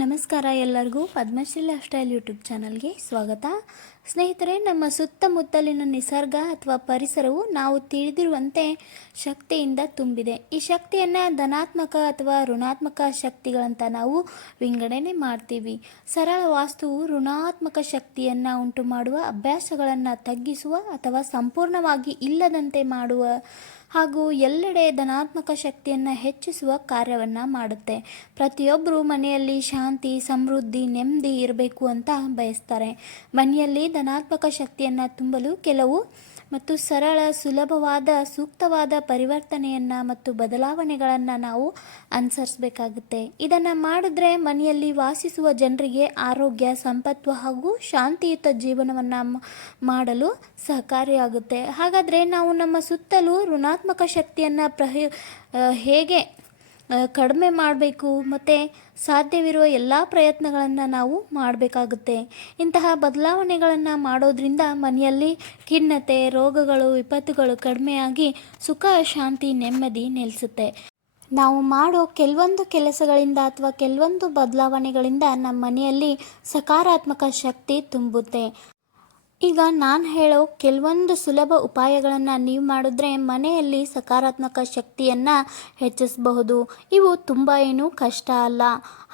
ನಮಸ್ಕಾರ ಎಲ್ಲರಿಗೂ Padmashri life style YouTube ಚಾನಲ್ಗೆ ಸ್ವಾಗತ. ಸ್ನೇಹಿತರೆ, ನಮ್ಮ ಸುತ್ತಮುತ್ತಲಿನ ನಿಸರ್ಗ ಅಥವಾ ಪರಿಸರವು ನಾವು ತಿಳಿದಿರುವಂತೆ ಶಕ್ತಿಯಿಂದ ತುಂಬಿದೆ. ಈ ಶಕ್ತಿಯನ್ನು ಧನಾತ್ಮಕ ಅಥವಾ ಋಣಾತ್ಮಕ ಶಕ್ತಿಗಳಂತ ನಾವು ವಿಂಗಡಣೆ ಮಾಡ್ತೀವಿ. ಸರಳ ವಾಸ್ತುವು ಋಣಾತ್ಮಕ ಶಕ್ತಿಯನ್ನು ಉಂಟು ಮಾಡುವ ಅಭ್ಯಾಸಗಳನ್ನು ತಗ್ಗಿಸುವ ಅಥವಾ ಸಂಪೂರ್ಣವಾಗಿ ಇಲ್ಲದಂತೆ ಮಾಡುವ ಹಾಗೂ ಎಲ್ಲೆಡೆ ಧನಾತ್ಮಕ ಶಕ್ತಿಯನ್ನು ಹೆಚ್ಚಿಸುವ ಕಾರ್ಯವನ್ನು ಮಾಡುತ್ತೆ. ಪ್ರತಿಯೊಬ್ಬರು ಮನೆಯಲ್ಲಿ ಶಾಂತಿ, ಸಮೃದ್ಧಿ, ನೆಮ್ಮದಿ ಇರಬೇಕು ಅಂತ ಬಯಸ್ತಾರೆ. ಮನೆಯಲ್ಲಿ ಧನಾತ್ಮಕ ಶಕ್ತಿಯನ್ನು ತುಂಬಲು ಕೆಲವು ಮತ್ತು ಸರಳ, ಸುಲಭವಾದ, ಸೂಕ್ತವಾದ ಪರಿವರ್ತನೆಯನ್ನು ಮತ್ತು ಬದಲಾವಣೆಗಳನ್ನು ನಾವು ಅನುಸರಿಸಬೇಕಾಗುತ್ತೆ. ಇದನ್ನು ಮಾಡಿದ್ರೆ ಮನೆಯಲ್ಲಿ ವಾಸಿಸುವ ಜನರಿಗೆ ಆರೋಗ್ಯ, ಸಂಪತ್ತು ಹಾಗೂ ಶಾಂತಿಯುತ ಜೀವನವನ್ನು ಮಾಡಲು ಸಹಕಾರಿಯಾಗುತ್ತೆ. ಹಾಗಾದರೆ ನಾವು ನಮ್ಮ ಸುತ್ತಲೂ ಋಣಾತ್ಮಕ ಶಕ್ತಿಯನ್ನು ಪ್ರಹ ಹೇಗೆ ಕಡಿಮೆ ಮಾಡಬೇಕು ಮತ್ತು ಸಾಧ್ಯವಿರುವ ಎಲ್ಲ ಪ್ರಯತ್ನಗಳನ್ನು ನಾವು ಮಾಡಬೇಕಾಗುತ್ತೆ. ಇಂತಹ ಬದಲಾವಣೆಗಳನ್ನು ಮಾಡೋದ್ರಿಂದ ಮನೆಯಲ್ಲಿ ಖಿನ್ನತೆ, ರೋಗಗಳು, ವಿಪತ್ತುಗಳು ಕಡಿಮೆಯಾಗಿ ಸುಖ, ಶಾಂತಿ, ನೆಮ್ಮದಿ ನೆಲೆಸುತ್ತೆ. ನಾವು ಮಾಡೋ ಕೆಲವೊಂದು ಕೆಲಸಗಳಿಂದ ಅಥವಾ ಕೆಲವೊಂದು ಬದಲಾವಣೆಗಳಿಂದ ನಮ್ಮ ಮನೆಯಲ್ಲಿ ಸಕಾರಾತ್ಮಕ ಶಕ್ತಿ ತುಂಬುತ್ತೆ. ಈಗ ನಾನು ಹೇಳೋ ಕೆಲವೊಂದು ಸುಲಭ ಉಪಾಯಗಳನ್ನು ನೀವು ಮಾಡಿದ್ರೆ ಮನೆಯಲ್ಲಿ ಸಕಾರಾತ್ಮಕ ಶಕ್ತಿಯನ್ನು ಹೆಚ್ಚಿಸಬಹುದು. ಇವು ತುಂಬ ಏನೂ ಕಷ್ಟ ಅಲ್ಲ.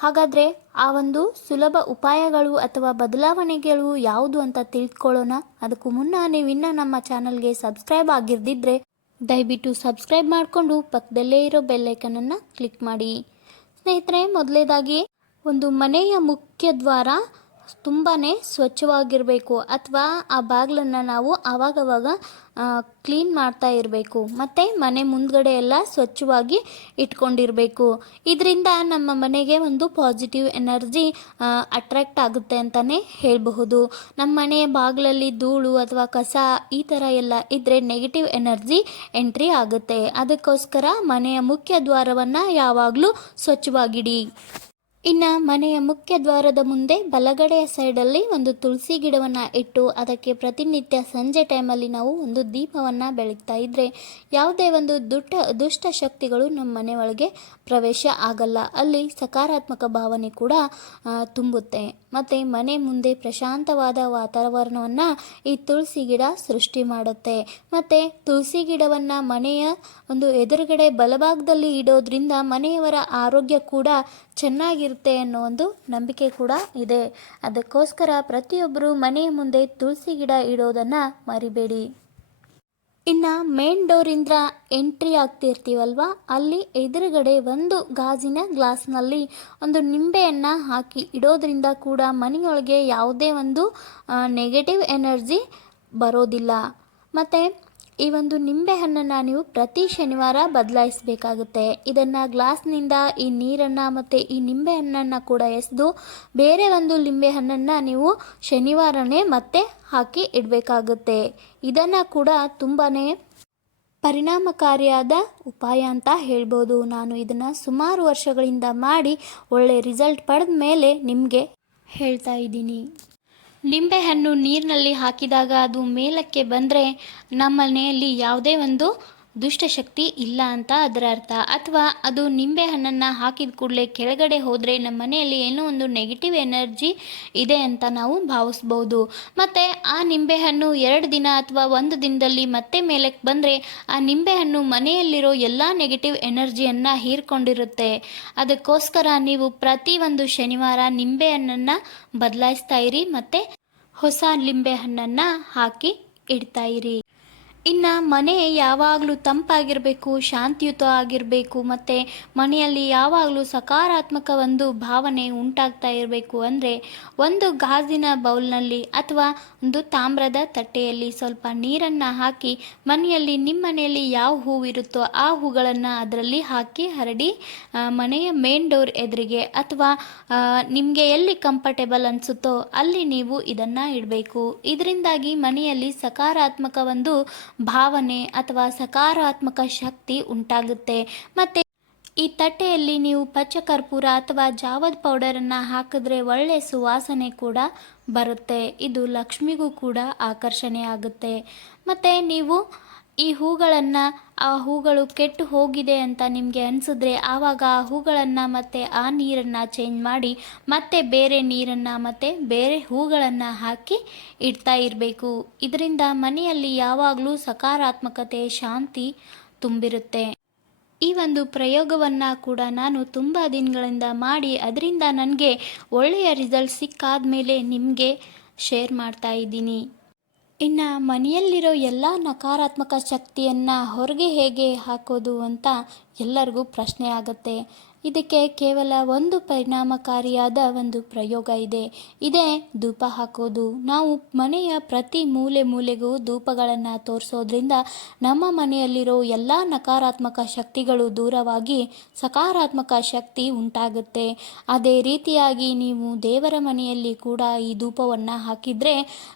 ಹಾಗಾದರೆ ಆ ಒಂದು ಸುಲಭ ಉಪಾಯಗಳು ಅಥವಾ ಬದಲಾವಣೆಗಳು ಯಾವುದು ಅಂತ ತಿಳ್ಕೊಳ್ಳೋಣ? ಅದಕ್ಕೂ ಮುನ್ನ ನೀವು ಇನ್ನೂ ನಮ್ಮ ಚಾನಲ್ಗೆ ಸಬ್ಸ್ಕ್ರೈಬ್ ಆಗಿರ್ದಿದ್ರೆ ದಯವಿಟ್ಟು ಸಬ್ಸ್ಕ್ರೈಬ್ ಮಾಡಿಕೊಂಡು ಪಕ್ಕದಲ್ಲೇ ಇರೋ ಬೆಲ್ಲೈಕನನ್ನು ಕ್ಲಿಕ್ ಮಾಡಿ. ಸ್ನೇಹಿತರೆ, ಮೊದಲೇದಾಗಿ ಒಂದು ಮನೆಯ ಮುಖ್ಯ ದ್ವಾರ ತುಂಬಾ ಸ್ವಚ್ಛವಾಗಿರಬೇಕು ಅಥವಾ ಆ ಬಾಗಿಲನ್ನು ನಾವು ಆವಾಗವಾಗ ಕ್ಲೀನ್ ಮಾಡ್ತಾ ಇರಬೇಕು. ಮತ್ತು ಮನೆ ಮುಂದ್ಗಡೆ ಎಲ್ಲ ಸ್ವಚ್ಛವಾಗಿ ಇಟ್ಕೊಂಡಿರಬೇಕು. ಇದರಿಂದ ನಮ್ಮ ಮನೆಗೆ ಒಂದು ಪಾಸಿಟಿವ್ ಎನರ್ಜಿ ಅಟ್ರಾಕ್ಟ್ ಆಗುತ್ತೆ ಅಂತಲೇ ಹೇಳಬಹುದು. ನಮ್ಮ ಮನೆಯ ಬಾಗಿಲಲ್ಲಿ ಧೂಳು ಅಥವಾ ಕಸ ಈ ಥರ ಎಲ್ಲ ಇದ್ದರೆ ನೆಗೆಟಿವ್ ಎನರ್ಜಿ ಎಂಟ್ರಿ ಆಗುತ್ತೆ. ಅದಕ್ಕೋಸ್ಕರ ಮನೆಯ ಮುಖ್ಯ ದ್ವಾರವನ್ನು ಯಾವಾಗಲೂ ಸ್ವಚ್ಛವಾಗಿಡಿ. ಇನ್ನು ಮನೆಯ ಮುಖ್ಯ ದ್ವಾರದ ಮುಂದೆ ಬಲಗಡೆಯ ಸೈಡಲ್ಲಿ ಒಂದು ತುಳಸಿ ಗಿಡವನ್ನು ಇಟ್ಟು ಅದಕ್ಕೆ ಪ್ರತಿನಿತ್ಯ ಸಂಜೆ ಟೈಮಲ್ಲಿ ನಾವು ಒಂದು ದೀಪವನ್ನು ಬೆಳಗ್ತಾ ಇದ್ದರೆ ಯಾವುದೇ ಒಂದು ದುಷ್ಟ ದುಷ್ಟ ಶಕ್ತಿಗಳು ನಮ್ಮ ಮನೆ ಒಳಗೆ ಪ್ರವೇಶ ಆಗಲ್ಲ. ಅಲ್ಲಿ ಸಕಾರಾತ್ಮಕ ಭಾವನೆ ಕೂಡ ತುಂಬುತ್ತೆ. ಮತ್ತು ಮನೆ ಮುಂದೆ ಪ್ರಶಾಂತವಾದ ವಾತಾವರಣವನ್ನು ಈ ತುಳಸಿ ಗಿಡ ಸೃಷ್ಟಿ ಮಾಡುತ್ತೆ. ಮತ್ತು ತುಳಸಿ ಗಿಡವನ್ನು ಮನೆಯ ಒಂದು ಎದುರುಗಡೆ ಬಲಭಾಗದಲ್ಲಿ ಇಡೋದ್ರಿಂದ ಮನೆಯವರ ಆರೋಗ್ಯ ಕೂಡ ಚೆನ್ನಾಗಿರುತ್ತೆ ಅನ್ನೋ ಒಂದು ನಂಬಿಕೆ ಕೂಡ ಇದೆ. ಅದಕ್ಕೋಸ್ಕರ ಪ್ರತಿಯೊಬ್ಬರು ಮನೆಯ ಮುಂದೆ ತುಳಸಿ ಗಿಡ ಇಡೋದನ್ನು ಮರಿಬೇಡಿ. ಇನ್ನು ಮೇನ್ ಡೋರಿಂದ ಎಂಟ್ರಿ ಆಗ್ತಿರ್ತೀವಲ್ವ? ಅಲ್ಲಿ ಎದುರುಗಡೆ ಒಂದು ಗಾಜಿನ ಗ್ಲಾಸ್ನಲ್ಲಿ ಒಂದು ನಿಂಬೆಯನ್ನು ಹಾಕಿ ಇಡೋದ್ರಿಂದ ಕೂಡ ಮನೆಯೊಳಗೆ ಯಾವುದೇ ಒಂದು ನೆಗೆಟಿವ್ ಎನರ್ಜಿ ಬರೋದಿಲ್ಲ. ಮತ್ತು ಈ ಒಂದು ನಿಂಬೆ ಹಣ್ಣನ್ನು ನೀವು ಪ್ರತಿ ಶನಿವಾರ ಬದಲಾಯಿಸಬೇಕಾಗುತ್ತೆ. ಇದನ್ನು ಗ್ಲಾಸ್ನಿಂದ ಈ ನೀರನ್ನು ಮತ್ತು ಈ ನಿಂಬೆ ಹಣ್ಣನ್ನು ಕೂಡ ಎಸೆದು ಬೇರೆ ಒಂದು ಲಿಂಬೆ ಹಣ್ಣನ್ನು ನೀವು ಶನಿವಾರನೇ ಮತ್ತೆ ಹಾಕಿ ಇಡಬೇಕಾಗುತ್ತೆ. ಇದನ್ನು ಕೂಡ ತುಂಬಾ ಪರಿಣಾಮಕಾರಿಯಾದ ಉಪಾಯ ಅಂತ ಹೇಳ್ಬೋದು. ನಾನು ಇದನ್ನು ಸುಮಾರು ವರ್ಷಗಳಿಂದ ಮಾಡಿ ಒಳ್ಳೆ ರಿಸಲ್ಟ್ ಪಡೆದ ಮೇಲೆ ನಿಮಗೆ ಹೇಳ್ತಾ ಇದ್ದೀನಿ. ನಿಂಬೆಹಣ್ಣು ನೀರಿನಲ್ಲಿ ಹಾಕಿದಾಗ ಅದು ಮೇಲಕ್ಕೆ ಬಂದರೆ ನಮ್ಮ ಮನೆಯಲ್ಲಿ ಯಾವುದೇ ಒಂದು ದುಷ್ಟಶಕ್ತಿ ಇಲ್ಲ ಅಂತ ಅದರ ಅರ್ಥ. ಅಥವಾ ಅದು ನಿಂಬೆ ಹಣ್ಣನ್ನು ಹಾಕಿದ ಕೂಡಲೇ ಕೆಳಗಡೆ ಹೋದರೆ ನಮ್ಮ ಮನೆಯಲ್ಲಿ ಏನೋ ಒಂದು ನೆಗೆಟಿವ್ ಎನರ್ಜಿ ಇದೆ ಅಂತ ನಾವು ಭಾವಿಸ್ಬೋದು. ಮತ್ತು ಆ ನಿಂಬೆಹಣ್ಣು ಎರಡು ದಿನ ಅಥವಾ ಒಂದು ದಿನದಲ್ಲಿ ಮತ್ತೆ ಮೇಲಕ್ಕೆ ಬಂದರೆ ಆ ನಿಂಬೆಹಣ್ಣು ಮನೆಯಲ್ಲಿರೋ ಎಲ್ಲ ನೆಗೆಟಿವ್ ಎನರ್ಜಿಯನ್ನು ಹೀರ್ಕೊಂಡಿರುತ್ತೆ. ಅದಕ್ಕೋಸ್ಕರ ನೀವು ಪ್ರತಿ ಒಂದು ಶನಿವಾರ ನಿಂಬೆಹಣ್ಣನ್ನು ಬದಲಾಯಿಸ್ತಾ ಇರಿ ಮತ್ತು ಹೊಸ ಲಿಂಬೆಹಣ್ಣನ್ನು ಹಾಕಿ ಇಡ್ತಾ ಇರಿ. ಇನ್ನು ಮನೆ ಯಾವಾಗಲೂ ತಂಪಾಗಿರಬೇಕು ಶಾಂತಿಯುತ ಆಗಿರಬೇಕು ಮತ್ತು ಮನೆಯಲ್ಲಿ ಯಾವಾಗಲೂ ಸಕಾರಾತ್ಮಕ ಒಂದು ಭಾವನೆ ಉಂಟಾಗ್ತಾ ಇರಬೇಕು ಅಂದರೆ ಒಂದು ಗಾಜಿನ ಬೌಲ್ನಲ್ಲಿ ಅಥವಾ ಒಂದು ತಾಮ್ರದ ತಟ್ಟೆಯಲ್ಲಿ ಸ್ವಲ್ಪ ನೀರನ್ನು ಹಾಕಿ ಮನೆಯಲ್ಲಿ ನಿಮ್ಮ ಮನೆಯಲ್ಲಿ ಯಾವ ಹೂವಿರುತ್ತೋ ಆ ಹೂಗಳನ್ನು ಅದರಲ್ಲಿ ಹಾಕಿ ಹರಡಿ ಮನೆಯ ಮೇನ್ ಡೋರ್ ಎದುರಿಗೆ ಅಥವಾ ನಿಮಗೆ ಎಲ್ಲಿ ಕಂಫರ್ಟೇಬಲ್ ಅನಿಸುತ್ತೋ ಅಲ್ಲಿ ನೀವು ಇದನ್ನು ಇಡಬೇಕು. ಇದರಿಂದಾಗಿ ಮನೆಯಲ್ಲಿ ಸಕಾರಾತ್ಮಕ ಒಂದು ಭಾವನೆ ಅಥವಾ ಸಕಾರಾತ್ಮಕ ಶಕ್ತಿ ಉಂಟಾಗುತ್ತೆ. ಮತ್ತು ಈ ತಟ್ಟೆಯಲ್ಲಿ ನೀವು ಪಚ್ಚ ಕರ್ಪೂರ ಅಥವಾ ಜಾವದ್ ಪೌಡರನ್ನು ಹಾಕಿದ್ರೆ ಒಳ್ಳೆ ಸುವಾಸನೆ ಕೂಡ ಬರುತ್ತೆ. ಇದು ಲಕ್ಷ್ಮಿಗೂ ಕೂಡ ಆಕರ್ಷಣೆ ಆಗುತ್ತೆ ಮತ್ತು ನೀವು ಈ ಹೂಗಳನ್ನು, ಆ ಹೂಗಳು ಕೆಟ್ಟು ಹೋಗಿದೆ ಅಂತ ನಿಮಗೆ ಅನಿಸಿದ್ರೆ ಆವಾಗ ಆ ಹೂಗಳನ್ನು ಮತ್ತು ಆ ನೀರನ್ನು ಚೇಂಜ್ ಮಾಡಿ ಮತ್ತೆ ಬೇರೆ ನೀರನ್ನು ಮತ್ತು ಬೇರೆ ಹೂಗಳನ್ನು ಹಾಕಿ ಇಡ್ತಾ ಇರಬೇಕು. ಇದರಿಂದ ಮನೆಯಲ್ಲಿ ಯಾವಾಗಲೂ ಸಕಾರಾತ್ಮಕತೆ, ಶಾಂತಿ ತುಂಬಿರುತ್ತೆ. ಈ ಒಂದು ಪ್ರಯೋಗವನ್ನು ಕೂಡ ನಾನು ತುಂಬ ದಿನಗಳಿಂದ ಮಾಡಿ ಅದರಿಂದ ನನಗೆ ಒಳ್ಳೆಯ ರಿಸಲ್ಟ್ ಸಿಕ್ಕಾದ ಮೇಲೆ ನಿಮಗೆ ಶೇರ್ ಮಾಡ್ತಾ ಇದ್ದೀನಿ. ಇನ್ನು ಮನೆಯಲ್ಲಿರೋ ಎಲ್ಲ ನಕಾರಾತ್ಮಕ ಶಕ್ತಿಯನ್ನು ಹೊರಗೆ ಹೇಗೆ ಹಾಕೋದು ಅಂತ ಎಲ್ಲರಿಗೂ ಪ್ರಶ್ನೆ ಆಗುತ್ತೆ. ಇದಕ್ಕೆ ಕೇವಲ ಒಂದು ಪರಿಣಾಮಕಾರಿಯಾದ ಒಂದು ಪ್ರಯೋಗ ಇದೆ. ಇದೇ ಧೂಪ ಹಾಕೋದು ನಾವು ಮನೆಯ ಪ್ರತಿ ಮೂಲೆ ಮೂಲೆಗೂ ಧೂಪಗಳನ್ನು ತೋರಿಸೋದ್ರಿಂದ ನಮ್ಮ ಮನೆಯಲ್ಲಿರೋ ಎಲ್ಲ ನಕಾರಾತ್ಮಕ ಶಕ್ತಿಗಳು ದೂರವಾಗಿ ಸಕಾರಾತ್ಮಕ ಶಕ್ತಿ ಉಂಟಾಗುತ್ತೆ. ಅದೇ ರೀತಿಯಾಗಿ ನೀವು ದೇವರ ಮನೆಯಲ್ಲಿ ಕೂಡ ಈ ಧೂಪವನ್ನು ಹಾಕಿದರೆ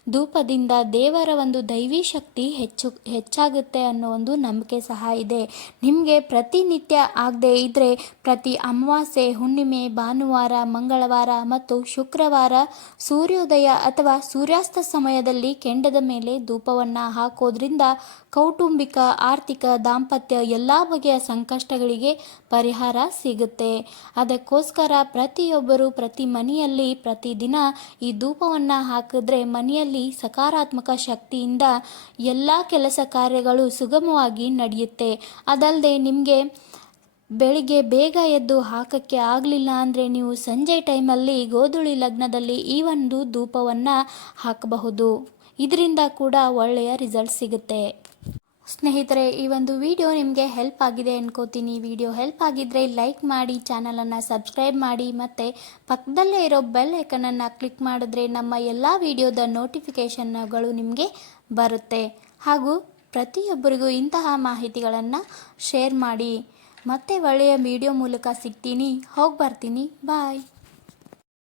ಧೂಪದಿಂದ ದೇವರ ಒಂದು ದೈವಿ ಶಕ್ತಿ ಹೆಚ್ಚು, ಹೆಚ್ಚಾಗುತ್ತೆ ಅನ್ನೋ ಒಂದು ನಂಬಿಕೆ ಸಹ ಇದೆ. ನಿಮಗೆ ಪ್ರತಿನಿತ್ಯ ಆಗದೆ ಇದ್ದರೆ ಪ್ರತಿ ಅಮಾವಾಸ್ಯೆ, ಹುಣ್ಣಿಮೆ, ಭಾನುವಾರ, ಮಂಗಳವಾರ ಮತ್ತು ಶುಕ್ರವಾರ ಸೂರ್ಯೋದಯ ಅಥವಾ ಸೂರ್ಯಾಸ್ತ ಸಮಯದಲ್ಲಿ ಕೆಂಡದ ಮೇಲೆ ಧೂಪವನ್ನು ಹಾಕೋದ್ರಿಂದ ಕೌಟುಂಬಿಕ, ಆರ್ಥಿಕ, ದಾಂಪತ್ಯ ಎಲ್ಲ ಬಗೆಯ ಸಂಕಷ್ಟಗಳಿಗೆ ಪರಿಹಾರ ಸಿಗುತ್ತೆ. ಅದಕ್ಕೋಸ್ಕರ ಪ್ರತಿಯೊಬ್ಬರು ಪ್ರತಿ ಮನೆಯಲ್ಲಿ ಪ್ರತಿದಿನ ಈ ಧೂಪವನ್ನು ಹಾಕಿದ್ರೆ ಮನೆಯಲ್ಲಿ ಸಕಾರಾತ್ಮಕ ಶಕ್ತಿಯಿಂದ ಎಲ್ಲ ಕೆಲಸ ಕಾರ್ಯಗಳು ಸುಗಮವಾಗಿ ನಡೆಯುತ್ತೆ. ಅದಲ್ಲದೆ ನಿಮಗೆ ಬೆಳಿಗ್ಗೆ ಬೇಗ ಎದ್ದು ಹಾಕಕ್ಕೆ ಆಗಲಿಲ್ಲ ಅಂದರೆ ನೀವು ಸಂಜೆ ಟೈಮಲ್ಲಿ ಗೋಧುಳಿ ಲಗ್ನದಲ್ಲಿ ಈ ಒಂದು ಧೂಪವನ್ನು ಹಾಕಬಹುದು. ಇದರಿಂದ ಕೂಡ ಒಳ್ಳೆಯ ರಿಸಲ್ಟ್ ಸಿಗುತ್ತೆ. ಸ್ನೇಹಿತರೆ, ಈ ಒಂದು ವಿಡಿಯೋ ನಿಮಗೆ ಹೆಲ್ಪ್ ಆಗಿದೆ ಅನ್ಕೋತೀನಿ. ವಿಡಿಯೋ ಹೆಲ್ಪ್ ಆಗಿದ್ದರೆ ಲೈಕ್ ಮಾಡಿ ಚಾನಲನ್ನು ಸಬ್ಸ್ಕ್ರೈಬ್ ಮಾಡಿ ಮತ್ತು ಪಕ್ಕದಲ್ಲೇ ಇರೋ ಬೆಲ್ ಐಕನನ್ನು ಕ್ಲಿಕ್ ಮಾಡಿದ್ರೆ ನಮ್ಮ ಎಲ್ಲ ವಿಡಿಯೋದ ನೋಟಿಫಿಕೇಷನ್ಗಳು ನಿಮಗೆ ಬರುತ್ತೆ. ಹಾಗೂ ಪ್ರತಿಯೊಬ್ಬರಿಗೂ ಇಂತಹ ಮಾಹಿತಿಗಳನ್ನು ಶೇರ್ ಮಾಡಿ. ಮತ್ತೆ ಒಳ್ಳೆಯ ವಿಡಿಯೋ ಮೂಲಕ ಸಿಗ್ತೀನಿ. ಹೋಗಿ ಬರ್ತೀನಿ ಬಾಯ್